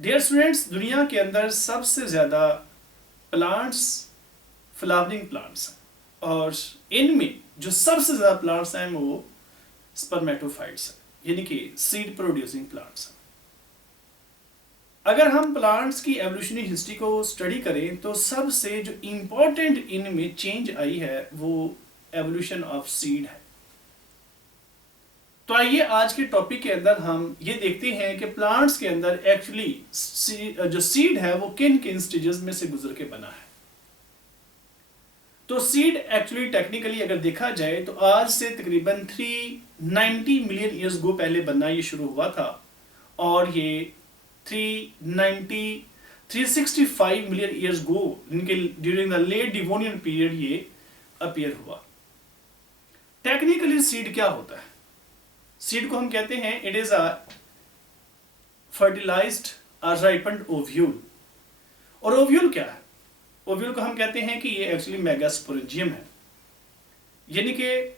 Dear students, दुनिया के अंदर सबसे ज़्यादा प्लांट्स फ्लावरिंग प्लांट्स हैं और इनमें जो सबसे ज़्यादा प्लांट्स हैं वो स्पर्मेटोफाइट्स हैं, यानी कि सीड प्रोड्यूसिंग प्लांट्स हैं। अगर हम प्लांट्स की एवोल्यूशनरी हिस्ट्री को स्टडी करें तो सबसे जो इम्पोर्टेंट इनमें चेंज आई है वो एवोल्यूशन ऑफ सीड है। तो आइए आज के टॉपिक के अंदर हम ये देखते हैं कि प्लांट्स के अंदर एक्चुअली जो सीड है वो किन किन स्टेजेस में से गुजर के बना है। तो सीड एक्चुअली टेक्निकली अगर देखा जाए तो आज से तकरीबन 390 मिलियन ईयर्स गो पहले बनना ये शुरू हुआ था और ये 365 मिलियन ईयर्स गो इनके during the late Devonian period ये अपीयर हुआ। टेक्निकली सीड क्या होता है? सीड को हम कहते हैं it is a fertilised ripened ovule. और ओव्यूल क्या है? ओव्यूल को हम कहते हैं कि ये एक्चुअली मेगास्पोरेंजियम है, यानी कि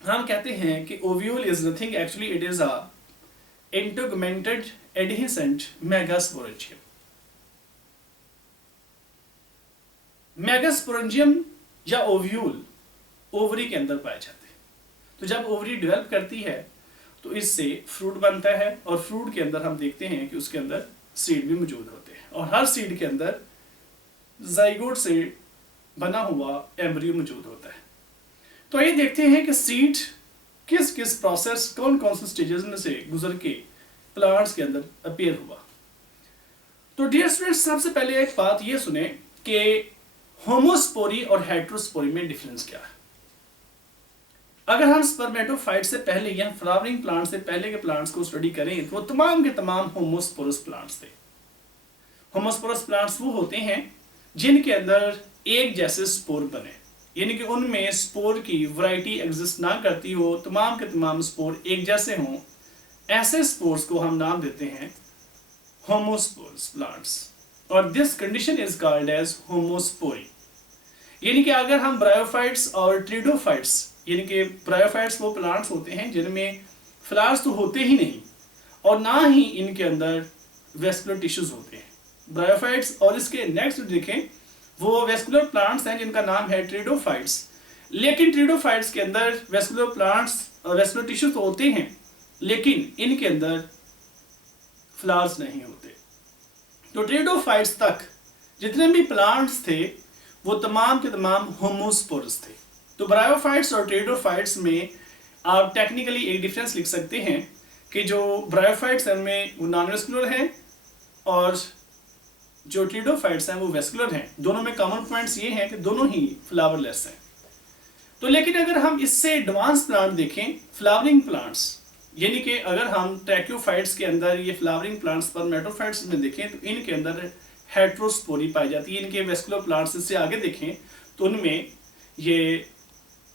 हम कहते हैं कि ovule is nothing, actually it is a integumented indehiscent megasporangium. Megasporangium या ओव्यूल ओवरी के अंदर पाए जाते हैं। तो जब ओवरी डेवलप करती है तो इससे फ्रूट बनता है और फ्रूट के अंदर हम देखते हैं कि उसके अंदर सीड भी मौजूद होते हैं और हर सीड के अंदर जाइगोट से बना हुआ एम्ब्रियो मौजूद होता है। तो ये देखते हैं कि सीड किस किस प्रोसेस कौन कौन से स्टेजेस में से गुजर के प्लांट्स के अंदर अपीयर हुआ। तो डियर स्टूडेंट्स, सबसे पहले एक बात ये सुने कि होमोस्पोरी और हेटेरोस्पोरी में डिफरेंस क्या है। अगर हम स्पर्मेटोफाइट से पहले या फ्लावरिंग प्लांट से पहले के प्लांट्स को स्टडी करें तो वो तमाम के तमाम होमोस्पोरस प्लांट्स थे। होमोस्पोरस प्लांट्स वो होते हैं जिनके अंदर एक जैसे स्पोर बने, यानी कि उनमें स्पोर की वैरायटी एग्जिस्ट ना करती हो, तमाम के तमाम स्पोर एक जैसे हों। ऐसे स्पोर्स को हम नाम देते हैं होमोस्पोरस प्लांट्स और this condition is called as homospory. यानी कि अगर हम ब्रायोफाइट्स और ट्रिडोफाइट्स, यानी कि ब्रायोफाइट्स वो प्लांट्स होते हैं जिनमें फ्लावर्स तो होते ही नहीं और ना ही इनके अंदर वेस्कुलर टिश्यूज होते हैं। ब्रायोफाइट्स और इसके नेक्स्ट देखें वो वेस्कुलर प्लांट्स हैं जिनका नाम है ट्रिडोफाइट्स। लेकिन ट्रिडोफाइट्स के अंदर वेस्कुलर प्लांट्स और वेस्कुलर टिश्यूज तो होते हैं लेकिन इनके अंदर फ्लावर्स नहीं होते। तो ट्रिडोफाइट्स तक जितने भी प्लांट्स थे वो तमाम के तमाम होमोस्पोरस थे। तो ब्रायोफाइट्स और ट्रिडोफाइट्स में आप टेक्निकली एक डिफरेंस लिख सकते हैं कि जो ब्रायोफाइट्स हैं उनमें वो नॉन वेस्कुलर हैं और जो ट्रिडोफाइट्स हैं वो वेस्कुलर हैं। दोनों में कॉमन पॉइंट्स ये हैं कि दोनों ही फ्लावरलेस हैं। तो लेकिन अगर हम इससे एडवांस प्लांट देखें, फ्लावरिंग प्लांट्स, यानी कि अगर हम ट्रैक्योफाइट्स के अंदर ये फ्लावरिंग प्लांट्स स्पर्मेटोफाइट्स में देखें तो इनके अंदर हेटेरोस्पोरी पाई जाती है। इनके वेस्कुलर प्लांट्स से आगे देखें तो उनमें ये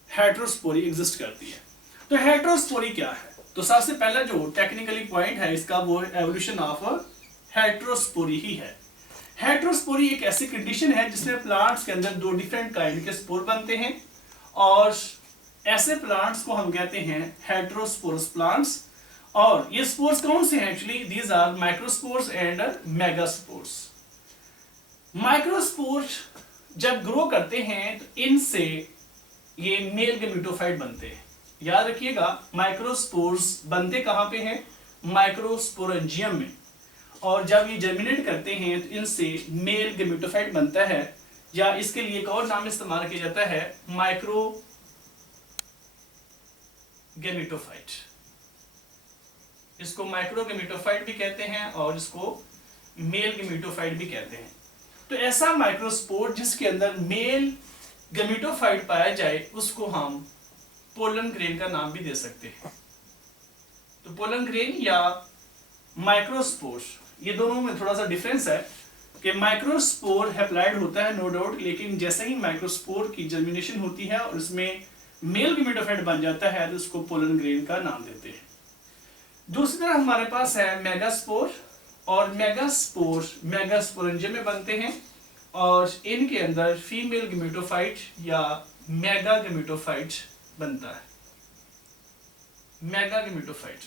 हेटेरोस्पोरी एग्जिस्ट करती है। तो हेटेरोस्पोरी क्या है? तो सबसे पहला जो टेक्निकली पॉइंट है इसका वो एवोल्यूशन ऑफ हेटेरोस्पोरी ही है। हेटेरोस्पोरी एक ऐसी कंडीशन है जिसमें प्लांट्स के अंदर दो डिफरेंट काइंड के स्पोर बनते हैं और ऐसे प्लांट्स को हम कहते हैं हेटेरोस्पोरस प्लांट्स। और ये स्पोर्स कौन से हैं? Actually these are microspores and megaspores. Microspore जब ग्रो करते हैं तो इनसे ये मेल गैमेटोफाइट बनते हैं। याद रखिएगा, माइक्रोस्पोर्स बनते कहां पे हैं? माइक्रोस्पोरेंजियम में। और जब ये जर्मिनेट करते हैं तो इनसे मेल गैमेटोफाइट बनता है, या इसके लिए एक और नाम इस्तेमाल किया जाता है माइक्रो गैमेटोफाइट। इसको माइक्रो गैमेटोफाइट भी कहते हैं और इसको मेल गैमेटोफाइट भी कहते हैं। तो ऐसा माइक्रोस्पोर जिसके अंदर मेल गैमेटोफाइट पाया जाए उसको हम पोलन ग्रेन का नाम भी दे सकते हैं। तो पोलन ग्रेन या माइक्रोस्पोर, ये दोनों में थोड़ा सा डिफरेंस है कि माइक्रोस्पोर हैप्लॉइड होता है नो डाउट, लेकिन जैसे ही माइक्रोस्पोर की जर्मिनेशन होती है और इसमें मेल गैमेटोफाइट बन जाता है तो उसको पोलन ग्रेन का नाम देते हैं। दूसरी तरफ हमारे पास है मेगास्पोर और मेगास्पोर मेगास्पोरेंजियम में बनते हैं और इनके अंदर फीमेल गैमेटोफाइट या मेगा गैमेटोफाइट बनता है। मेगा गैमेटोफाइट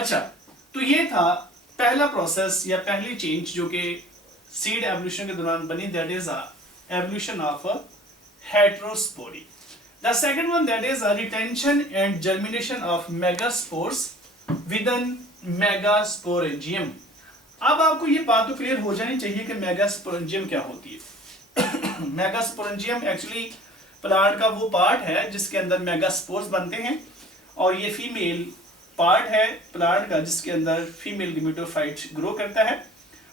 अच्छा, तो ये था पहला प्रोसेस या पहली चेंज जो कि सीड एवोल्यूशन के दौरान बनी, that is evolution of heterospory. The second one that is retention and germination of megaspores within megasporangium. अब आपको ये बात तो क्लियर हो जानी चाहिए कि मेगास्पोरेंजियम क्या होती है। मेगास्पोरेंजियम एक्चुअली प्लांट का वो पार्ट है जिसके अंदर मेगास्पोर्स बनते हैं, और ये फीमेल पार्ट है प्लांट का जिसके अंदर फीमेल गेमेटोफाइट ग्रो करता है।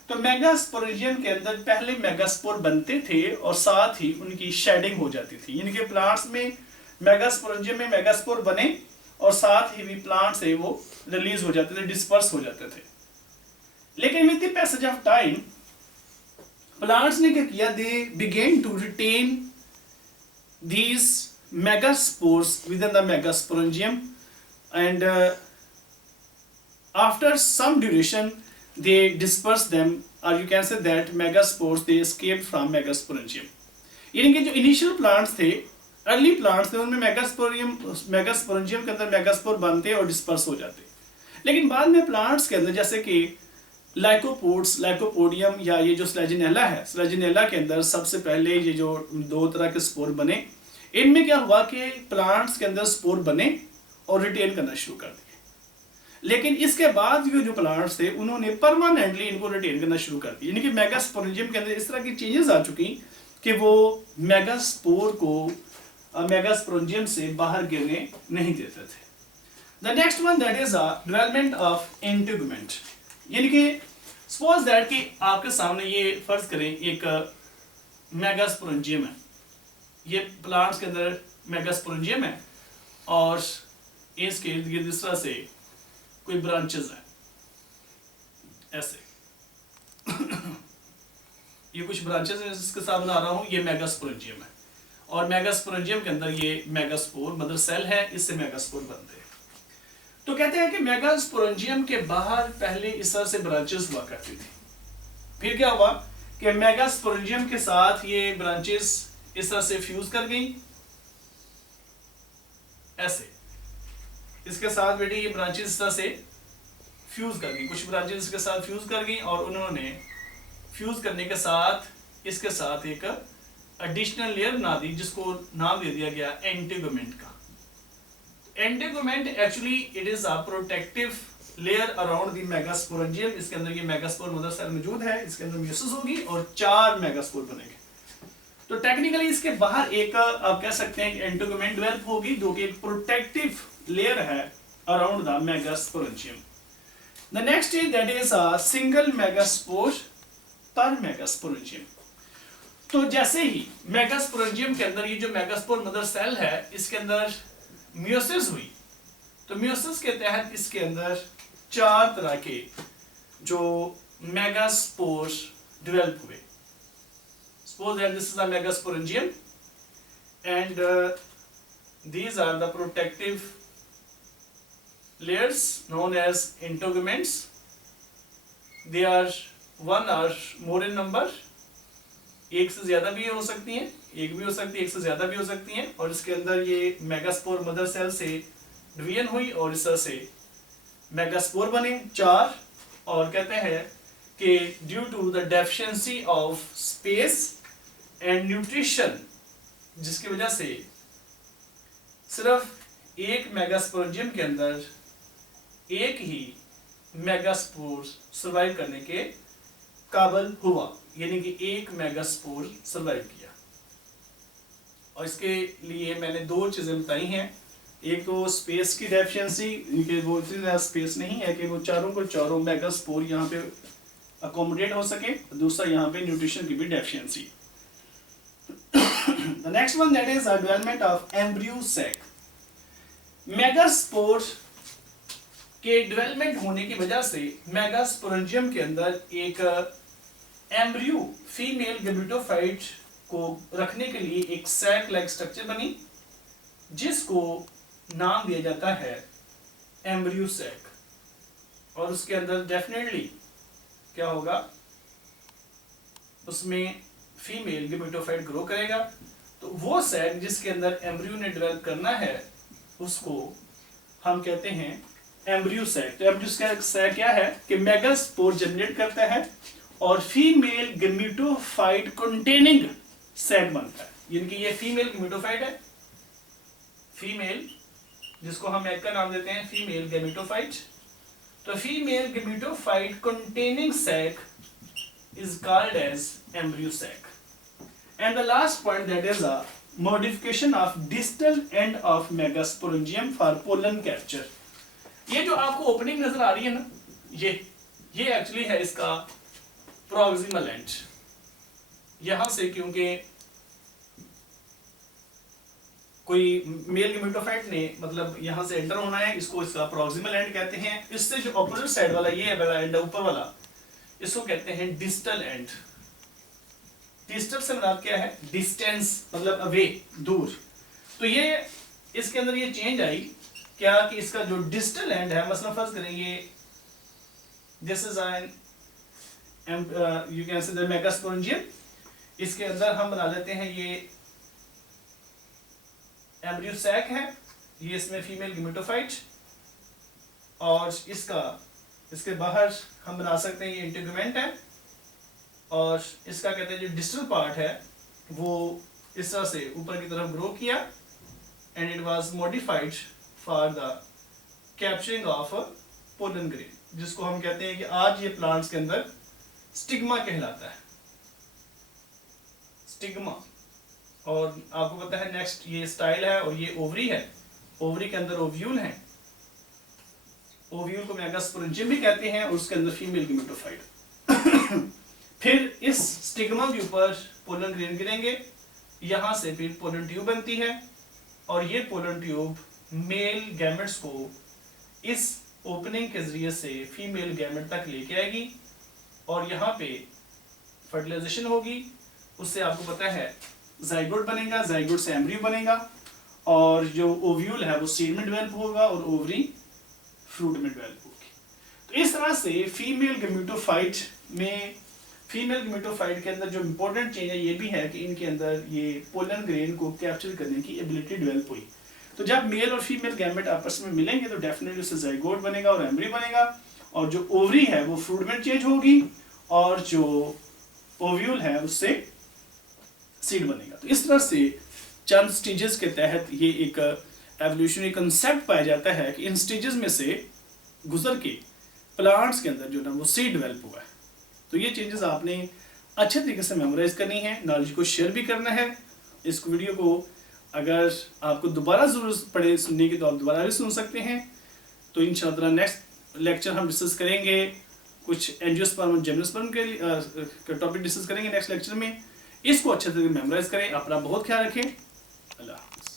तो मेगास्पोरेंजियम के अंदर पहले मेगास्पोर बनते थे और साथ ही उनकी शेडिंग हो जाती थी, यानी कि प्लांट्स में मेगास्पोरेंजियम में मेगास्पोर बने और साथ ही भी प्लांट से वो रिलीज हो जाते थे, डिस्पर्स हो जाते थे। लेकिन with the passage of time plants ने क्या किया, they began to retain these megaspores within the megasporangium, and after some duration they disperse them, or you can say that megaspores they escaped from megasporangium। यानी कि जो initial plants थे, early plants थे, उनमें megasporangium के अंदर megaspore बनते और डिस्पर्स हो जाते। लेकिन बाद में प्लांट्स के अंदर जैसे कि लाइकोपोड्स, लाइकोपोडियम या ये जो स्लेजिनेला है, स्लेजिनेला के अंदर सबसे पहले ये जो दो तरह के स्पोर बने, इनमें क्या हुआ कि प्लांट्स के अंदर स्पोर बने और रिटेन करना शुरू कर दिए। लेकिन इसके बाद ये जो प्लांट्स थे उन्होंने परमानेंटली इनको रिटेन करना शुरू कर दिया, यानी कि मेगास्पोरेंजियम के अंदर इस तरह की चेंजेस आ चुकी कि वो मेगास्पोर को मेगास्पोरेंजियम से बाहर गिरने नहीं देते थे। The next one that is development of integument, यानी कि सपोज दैट कि आपके सामने ये फर्ज करें एक मेगास्पोरेंजियम है, ये प्लांट्स के अंदर मेगास्पोरेंजियम है और इसके इर्द गिर्द इस तरह से कोई ब्रांचेस हैं ऐसे। ये कुछ ब्रांचेस हैं जिसके साथ बना रहा हूं, ये मेगास्पोरेंजियम है और मेगास्पोरेंजियम के अंदर ये मेगास्पोर मदर सेल है, इससे मेगास्पोर बनते हैं। तो कहते हैं कि मेगास्पोरेंजियम के बाहर पहले इस तरह से ब्रांचेस हुआ करती थी, फिर क्या हुआ कि मेगास्पोरेंजियम के साथ ये ब्रांचेस इस तरह से फ्यूज कर गई ऐसे, इसके साथ बेटे ये ब्रांचेस इस तरह से फ्यूज कर गई, कुछ ब्रांचेस इसके साथ फ्यूज कर गई और उन्होंने फ्यूज करने के साथ इसके साथ एक एडिशनल लेयर बना दी जिसको नाम दे दिया गया एंटीगुमेंट का। Integument actually it is a protective layer around the megasporangium. इसके अंदर ये मेगास्पोर मदर सेल मौजूद है, इसके अंदर म्यूसिस होगी और 4 मेगास्पोर बनेंगे। तो टेक्निकली इसके बाहर एक आप कह सकते हैं एंटीगुमेंट डेवलप होगी जो कि एक प्रोटेक्टिव लेयर है around the megasporangium. The next is that is a single megaspore पर मेगास्पोरेंजियम। तो जैसे ही मेगास्पोरेंजियम के अंदर ये जो मेगास्पोर मदर सेल है इसके अंदर म्यूसिस हुई, तो म्यूसिस के तहत इसके अंदर 4 तरह के जो मेगास्पोर डेवलप हुए। Suppose that this is a megasporangium and these are the protective layers known as integuments. They are 1 or more in number, एक से ज्यादा भी हो सकती हैं, एक भी हो सकती है, एक से ज्यादा भी हो सकती हैं। और इसके अंदर ये मेगास्पोर मदर सेल से डिवीजन हुई और इस तरह से मेगास्पोर बने 4। और कहते हैं कि due to the deficiency of space and nutrition, जिसकी वजह से सिर्फ एक मेगास्पोरेंजियम के अंदर एक ही मेगास्पोर सर्वाइव करने के काबिल हुआ, यानी कि एक मेगास्पोर सर्वाइव किया। और इसके लिए मैंने 2 चीजें बताई हैं, एक तो स्पेस की डेफिशिएंसी, इनके वो स्पेस नहीं है कि वो चारों को चारों मेगास्पोर यहाँ पे अकोमोडेट हो सके, दूसरा यहाँ पे न्यूट्रिशन की भी deficiency. The next one that is a development of embryo sac। Megaspore के डेवलपमेंट होने की वजह से मेगास्पोरेंजियम के अंदर एक एम्ब्रियो फीमेल गेमेटोफाइट को रखने के लिए एक सैक लाइक स्ट्रक्चर बनी जिसको नाम दिया जाता है एम्ब्रियो सैक। और उसके अंदर डेफिनेटली क्या होगा, उसमें फीमेल गेमेटोफाइट ग्रो करेगा। तो वो सैक जिसके अंदर एम्ब्रियो ने डेवलप करना है उसको हम कहते हैं एम्ब्रियो सैक। तो एम्ब्रियो सैक क्या है कि मेगास्पोर जनरेट करता है और फीमेल गेमेटोफाइट कंटेनिंग सैक बनता है, यानी कि ये फीमेल गेमेटोफाइट है, फीमेल, जिसको हम एग का नाम देते हैं फीमेल गेमेटोफाइट। तो female gametophyte containing sac is called as embryo sac. And the last point, that is a modification of distal end of megasporangium for pollen capture. ये जो आपको ओपनिंग नजर आ रही है ना, ये एक्चुअली है इसका प्रोक्सिमल एंड। यहां से क्योंकि कोई मेल गेमेटोफाइट ने मतलब यहां से एंटर होना है, इसको इसका प्रोक्सिमल एंड कहते हैं। इससे जो अपोजिट साइड वाला ये वाला एंड ऊपर वाला, इसको कहते हैं डिस्टल एंड। डिस्टल से मतलब क्या है, डिस्टेंस, मतलब अवे, दूर। तो ये इसके अंदर ये चेंज आई क्या कि इसका जो डिस्टल एंड है, मतलब फर्ज करेंगे this is an you can say the megasporangium, इसके अंदर हम बना लेते हैं ये एम्ब्रियो सैक है, ये इसमें फीमेल गेमेटोफाइट, और इसके बाहर हम बना सकते हैं ये इंटीग्यूमेंट है, और इसका कहते हैं जो डिस्टल पार्ट है वो इस तरह से ऊपर की तरफ ग्रो किया, and it was modified for the capturing of pollen grain, जिसको हम कहते हैं कि आज ये प्लांट्स के अंदर स्टिग्मा कहलाता है, स्टिग्मा। और आपको पता है नेक्स्ट ये स्टाइल है, और ये ओवरी है, ओवरी के अंदर ओव्यूल है, ओव्यूल को मेगास्पोरेंजियम भी कहते हैं, और उसके अंदर फीमेल गेमेटोफाइट। फिर इस स्टिग्मा के ऊपर पोलन ग्रेन गिरेंगे, यहां से फिर पोलन ट्यूब बनती है, और ये पोलन ट्यूब मेल गैमेट्स को इस ओपनिंग के जरिए से फीमेल गैमेट तक लेके आएगी, और यहाँ पे फर्टिलाइजेशन होगी, उससे आपको पता है जाइगोट बनेगा, जाइगोट से एम्ब्रियो बनेगा, और जो ओव्यूल है वो सीड में डेवलप होगा, और ओवरी फ्रूट में डेवलप होगी। तो इस तरह से फीमेल गेमेटोफाइट के अंदर जो इंपॉर्टेंट चेंज है ये भी है कि इनके अंदर ये पोलन ग्रेन को कैप्चर करने की एबिलिटी डेवलप हुई। तो जब मेल और फीमेल गैमेट आपस में मिलेंगे तो डेफिनेटली उससे जाइगोट बनेगा और एम्ब्रियो बनेगा, और जो ओवरी है वो फ्रूट में चेंज होगी, और जो ओव्यूल है उससे सीड बनेगा। तो इस तरह से चंद स्टेजेस के तहत ये एक एवोल्यूशनरी कंसेप्ट पाया जाता है कि इन स्टेजेस में से गुजर के प्लांट्स के अंदर जो ना वो सीड डेवलप हुआ है। तो ये चेंजेस आपने अच्छे तरीके से मेमोराइज करनी है, नॉलेज को शेयर भी करना है। इस वीडियो को अगर आपको दोबारा जरूरत पड़े सुनने की तो आप दोबारा भी सुन सकते हैं। तो इंशाअल्लाह नेक्स्ट लेक्चर हम डिस्कस करेंगे कुछ एंजियोस्पर्म और जिम्नोस्पर्म के टॉपिक डिस्कस करेंगे नेक्स्ट लेक्चर में। इसको अच्छे तरीके से मेमोराइज करें, अपना बहुत ख्याल रखें। अल्लाह हाफ़िज़।